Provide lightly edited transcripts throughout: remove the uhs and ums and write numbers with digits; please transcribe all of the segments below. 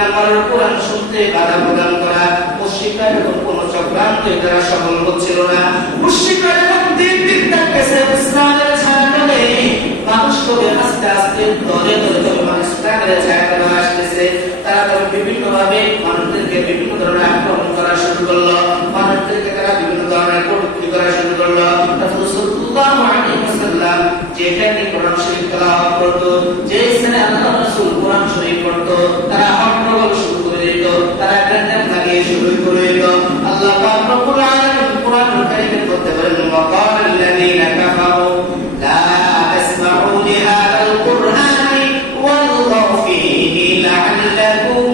নাম্বারের কোরআন শুনতে বাধা প্রদান করা। মুশরিকরা যখন কোন চক্রান্ত দ্বারা সফল হচ্ছিল না, মুশরিকরা যখন দিন দিন থাকতেছে ইসলামের ছায়াতলে, মানুষকে আস্তে আস্তে দলে দলে যখন ইসলামের ছায়াতলে আসতেছে, তারা তখন বিভিন্ন ভাবে মানুষদেরকে বিভিন্ন ধরনের আক্রমণ করা শুরু করলো, মানুষদেরকে তারা বিভিন্ন ধরনের কটূক্তি করা শুরু করলো। রাসূল সাল্লাল্লাহু আলাইহি ওয়াসাল্লাম যেখানে কোরআন শরীফ তেলাওয়াত করতো, যে স্থানে আল্লাহ রাসূল কোরআন শরীফ পড়তো, তারা হট্টগোল শুরু করে দিত, তারা কান্না লাগিয়ে শুরু করে দিত। আল্লাহ পাক রব্বুল আলামিন কোরআন কারীমের মধ্যে বলেন, ওয়াকালাল্লাযীনা কাফারু লা তাসমাউ লিহাযাল কুরআনি ওয়ালগাউ ফীহি লাআল্লাকুম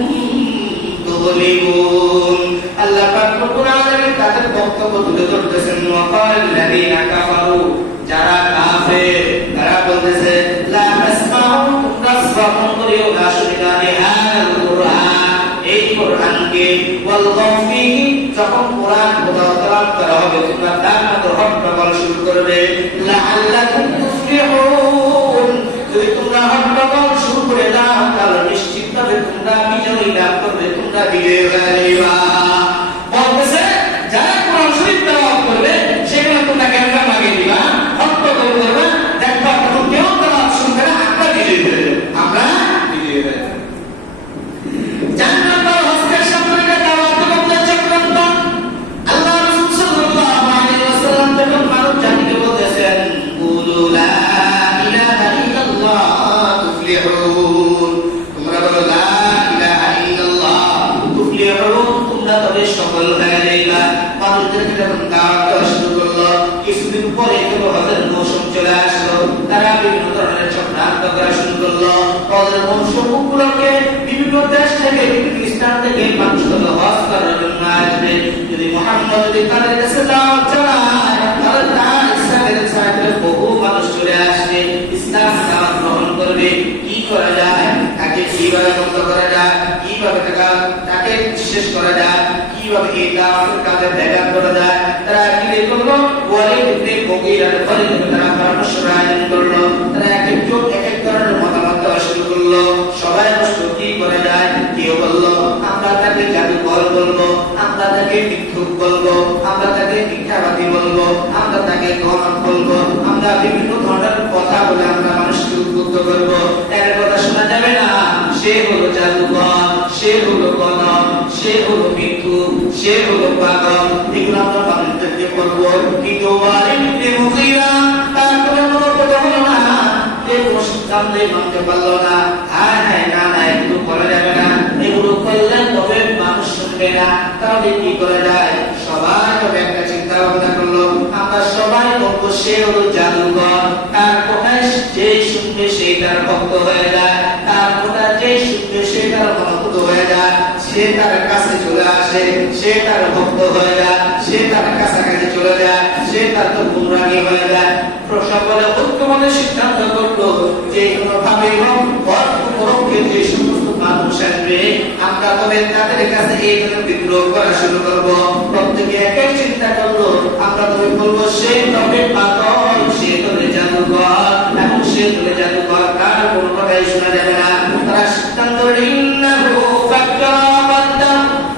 তুগলিবুন। আল্লাহ পাক রব্বুল আলামিন তাদের বক্তব্য তুলে ধরতেছেন, ওয়াকালাল্লাযীনা কাফারু, যারা কাফের তারা বলতেছে, লা তাসমাউ, তাসমাউ করিও না, শুনিও লিহাযাল কুরআন, এই কোরআনকে, ওয়ালগাউ ফীহি, যখন কোরআন তেলাওয়াত করা হবে তোমরা তার মধ্যে হট্টগোল শুরু করবে, লাআল্লাকুম তুফলিহুন, যদি তোমরা হট্টগোল শুরু করে দাও তাহলে নিশ্চিতভাবে তোমরা বিজয়ী লাভ করবে, তোমরা বিজয়ী হয়ে যাবে। বলতেছে যারা কোরআন শরীফ তেলাওয়াত করবে সেগুলো তোমরা কেমন লাগিয়ে দিবা, হট্টগোল করবে, দেখবা তখন কেউ তেলাওয়াত শুনবে না, আমরা বিজয়ী হয়ে যাবে, আমরা বিজয়ী হয়ে যাবে। জান্নাত আর হজের সামনে দাওয়াত করতে চক্রান্ত। আল্লাহ রাসূল সাল্লাল্লাহু আলাইহি ওয়াসাল্লাম যখন মানুষ জাতিকে বলতেছেন, কুলু লা ইলাহা ইল্লাল্লাহ তুফলিহুন, তোমরা বলো লা ইলাহা ইল্লাল্লাহ তুফলিহুন, তোমরা তবে সফল হয়ে যাইবা। মানুষদেরকে যখন দাওয়াত দেওয়া শুরু করলো, কিছুদিন পরে তো হজের মৌসুম চলে আসলো, তারা বিভিন্ন ধরনের চক্রান্ত করা শুরু করলো। হজের মৌসুমগুলোকে বিভিন্ন দেশ থেকে, বিভিন্ন স্থান থেকে মানুষ হজ করার জন্য আসবে। যদি মুহাম্মদ যদি তাদের কাছে দাওয়াত চালায়, তাহলে তার ইসলামের ছায়াতলে বহু মানুষ চলে আসবে, ইসলাম দাওয়াত গ্রহণ করবে। কি করা যায়, তাকে কিভাবে বন্ধ করা যায়, কিভাবে তাকে শেষ করা যায়, কিভাবে এই দাওয়াতের কাজে ব্যাঘাত করা যায়, তারা কি করলো, ওয়ালিদ ইবনে মুগীরার ঘরে তারা পরামর্শ আয়োজন করলো। তারা এক একজন এক এক ধরনের মতামত দেওয়া শুরু করলো। সবাই বসলো কি করা যায়। কেউ বললো আমরা তাকে জাদুকর বলবো, আমরা তাকে মিথ্যুক বলবো, আমরা তাকে মিথ্যাবাদী বলবো, আমরা তাকে গণক বলবো, আমরা বিভিন্ন ধরনের কথা বলে আমরা মানুষকে উদ্বুদ্ধ করবো। এর কথা শোনা যাবে না, সে হলো জাদুকর, সে হলো গণক, সে হলো মিথ্যুক, সে হলো পাগল, এগুলো আমরা মানুষদেরকে বলবো। কিন্তু ওয়ালিদ ইবনে মুগীরা তার কোনো কথা হলো না, কোনো সিদ্ধান্ত মানতে পারলো না। হ্যাঁ না না, এগুলো করা যাবে না, এগুলো করলে তবে মানুষ শুনবে না, তাহলে কি করা যায়। সবাই তবে একটা চিন্তা ভাবনা করলো, আমরা সবাই বলবো সে হলো জাদুকর, তার কথা যে শুনবে সেই তার ভক্ত হয়ে যায়, তার কথা যে শুনবে সে তার ভক্ত হয়ে যায়, সে তার কাছে চলে আসে, সে তার ভক্ত হয়ে যায়, সে তার কাছাকাছি চলে যায়, সে তার তো গুমরাহি হয়ে যায়। সকলে ঐক্যমতে সিদ্ধান্ত করলো যে কোনো ভাবে যে সমস্ত মানুষ আসবে আমরা তবে তাদের কাছে এই বিদ্রোহ করা শুরু করবো। প্রত্যেকে একই চিন্তা করলো, আমরা তবে বলবো সে তবে পাগল, সে তবে জাদুকর, এবং সে তবে জাদুকর, তার কোনো কথাই শোনা যাবে না। তারা সিদ্ধান্ত ইন্নাহু ফাক্কারা ওয়াদ্দা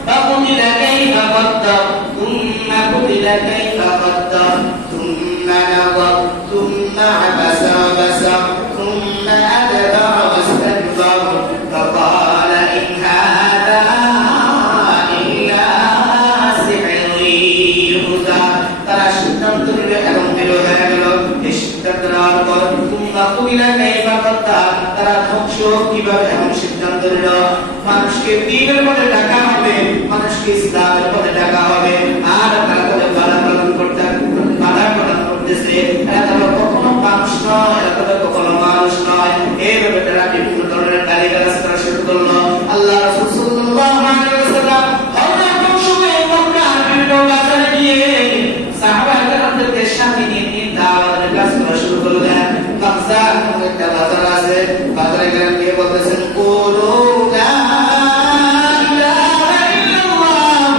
ফাকুতিলা কাইফা ওয়াদ্দা তুম্মা কুতিলা কাইফা ওয়াদ্দা তুম্মা নাযার তুম্মা আবাসা ওয়াবাসা তুম্মা আদবারা ওয়াস্তাকবার ফাকালা ইন হাযা ইল্লা সিহরুন ইউযা। তারা সিদ্ধান্ত নিল এবং দিল হয়ে গেল। সিদ্ধান্ত নেওয়ার পর তুম্মা কুতিলা কাইফা ওয়াদ্দা, তারা ধ্বংস কিভাবে এমন সিদ্ধান্ত নিল। মানুষকে দ্বীনের পথে ডাকা হবে, মানুষকে ইসলামের পথে ডাকা হবে, আর তারা তাদের বাধা প্রদান করতেছে। এরা তবে কখনো মানুষ নয়, এরা তবে কখনো মানুষ নয়। এইভাবে তারা বিভিন্ন ধরনের গালিগালাজ করা শুরু করলো। আল্লাহ রাসূল সাল্লাল্লাহু আলাইহি ওয়াসাল্লাম হযরত সময়ে মক্কার বিভিন্ন বাজারে গিয়ে সাহাবায়ে-কেরামদেরকে সাথে নিয়ে দাওয়াতের কাজ করা শুরু করলেন। মক্কা নামে একটা বাজার আছে, বাজারে গিয়ে বলতেছেন কুলু লা ইলাহা ইল্লাল্লাহ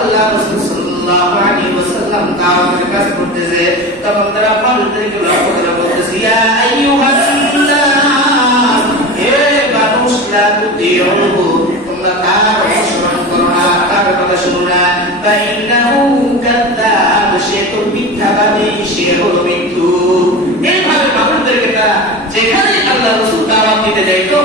আল্লাহ রাসূল সাল্লাল্লাহু আলাইহি ওয়াসাল্লাম দাওয়াতের কাজ করতেছে, তখন তারা মানুষদেরকে লক্ষ্য করে বলতেছে, ইয়া আইয়ুহান নাস, হে মানুষ, লা তুতিউহু, তোমরা তার অনুসরণ করো না, তার কথা শুনো না, ফাইন্নাহু কাযযাব, সে তো মিথ্যাবাদী, সে হলো মিথ্যু। এইভাবে মানুষদেরকে তারা যেখানে আল্লাহ রাসূল দাওয়াত দিতে যাইতো,